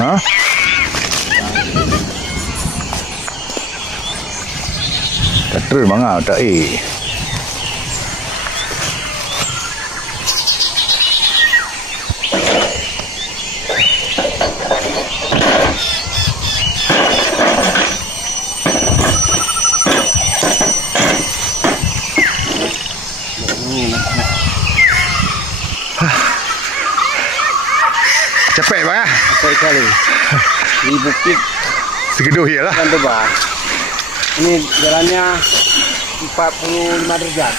Hah? Terus mangga tak capek bang? Capek kali. Di bukit segitu ya lah. kan tebal. Ini jalannya 45 derajat.